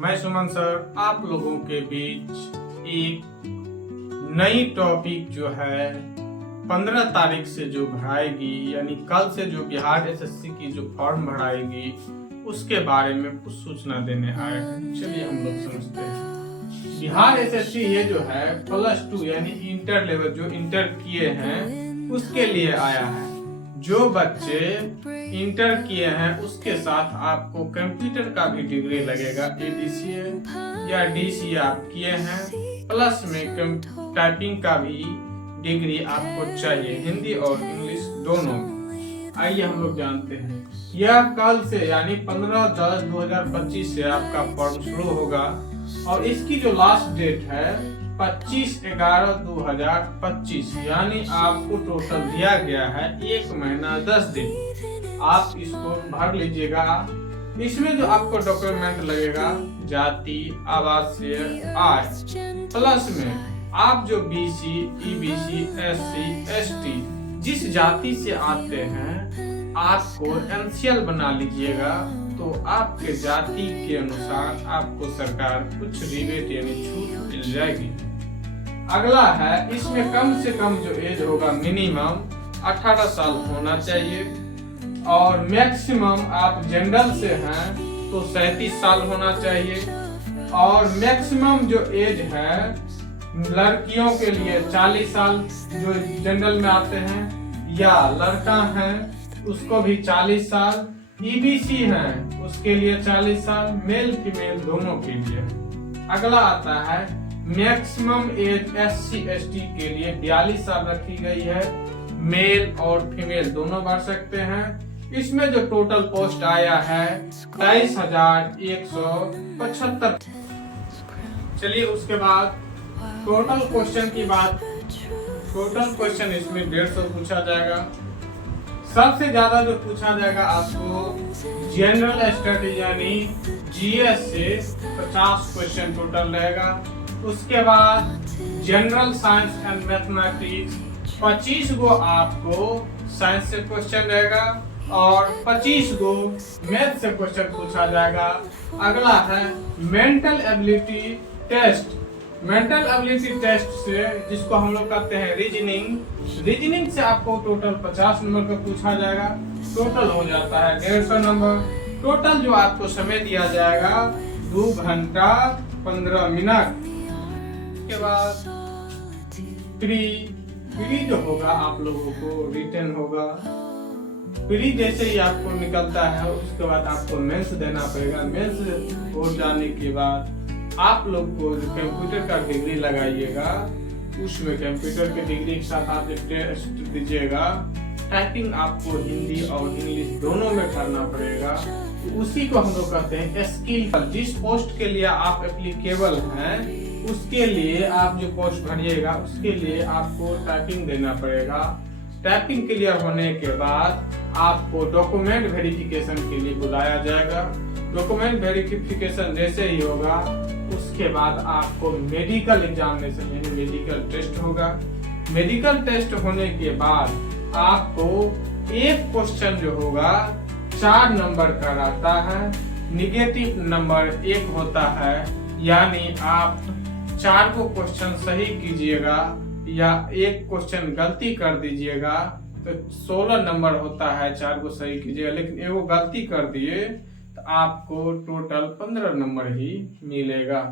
मैं सुमन सर आप लोगों के बीच एक नई टॉपिक जो है 15 तारीख से जो भराएगी, यानी कल से जो बिहार एसएससी की जो फॉर्म भराएगी उसके बारे में कुछ सूचना देने आए हैं। चलिए हम लोग समझते हैं। बिहार एसएससी ये जो है +2 यानी इंटर लेवल जो इंटर किए हैं उसके लिए आया है। जो बच्चे इंटर किए हैं उसके साथ आपको कंप्यूटर का भी डिग्री लगेगा, ADCA या DCA आप किए हैं, प्लस में टाइपिंग का भी डिग्री आपको चाहिए, हिंदी और इंग्लिश दोनों। आइए हम लोग जानते हैं। यह कल से यानी 15/10/2025 से आपका फॉर्म शुरू होगा और इसकी जो लास्ट डेट है 25/11/2025, यानी आपको टोटल दिया गया है 1 महीना 10 दिन। आप इसको भर लीजिएगा। इसमें जो आपको डॉक्यूमेंट लगेगा जाति, आवासीय, आय, प्लस में आप जो BC, EBC, SC, ST जिस जाति से आते हैं आपको NCL बना लीजिएगा, तो आपके जाति के अनुसार आपको सरकार कुछ रिबेट यानी छूट मिल जाएगी। अगला है, इसमें कम से कम जो एज होगा मिनिमम 18 साल होना चाहिए और मैक्सिमम आप जनरल से हैं तो 37 साल होना चाहिए और मैक्सिमम जो एज है लड़कियों के लिए 40 साल जो जनरल में आते हैं, या लड़का है उसको भी 40 साल, EBC है उसके लिए 40 साल, मेल फीमेल दोनों के लिए। अगला आता है मैक्सिमम एज SC ST के लिए 42 साल रखी गई है, मेल और फीमेल दोनों भर सकते हैं। इसमें जो टोटल पोस्ट आया है 23,175। चलिए उसके बाद टोटल क्वेश्चन की बात। टोटल क्वेश्चन इसमें 150 पूछा जाएगा। सबसे ज्यादा जो पूछा जाएगा आपको जनरल स्टडी यानी GS से 50 क्वेश्चन टोटल रहेगा। उसके बाद जनरल साइंस एंड मैथमेटिक्स 25 गो आपको साइंस से क्वेश्चन रहेगा और 25 गो मैथ से क्वेश्चन पूछा जाएगा। अगला है mental ability test. Mental ability test से जिसको हम लोग कहते हैं रीजनिंग से आपको टोटल 50 नंबर का पूछा जाएगा। टोटल हो जाता है 150 नंबर। टोटल जो आपको समय दिया जाएगा 2 घंटा 15 मिनट। के बाद प्री जो होगा आप लोगों को रिटन होगा। प्री जैसे ही आपको निकलता है उसके बाद आपको मेंस देना पड़ेगा। मेंस हो जाने के बाद आप लोग को जो कंप्यूटर का डिग्री लगाइएगा उसमें कंप्यूटर के डिग्री के साथ आप एक टेस्ट दीजिएगा। टाइपिंग आपको हिंदी और इंग्लिश दोनों में करना पड़ेगा। तो उसी को हम लोग कहते हैं स्किल। जिस पोस्ट के लिए आप एप्लीकेबल हैं उसके लिए आप जो पोस्ट भरिएगा उसके लिए आपको टाइपिंग देना पड़ेगा। टाइपिंग क्लियर होने के बाद आपको डॉक्यूमेंट वेरिफिकेशन के लिए बुलाया जाएगा। डॉक्यूमेंट वेरिफिकेशन जैसे ही होगा उसके बाद आपको मेडिकल एग्जामिनेशन यानी मेडिकल टेस्ट होगा। मेडिकल टेस्ट होने के बाद आपको एक क्वेश्चन जो होगा 4 नंबर का रहता है, निगेटिव नंबर 1 होता है, यानी आप 4 को क्वेश्चन सही कीजिएगा या एक क्वेश्चन गलती कर दीजिएगा तो 16 नंबर होता है। 4 को सही कीजिएगा लेकिन एगो गलती कर दिए तो आपको टोटल 15 नंबर ही मिलेगा।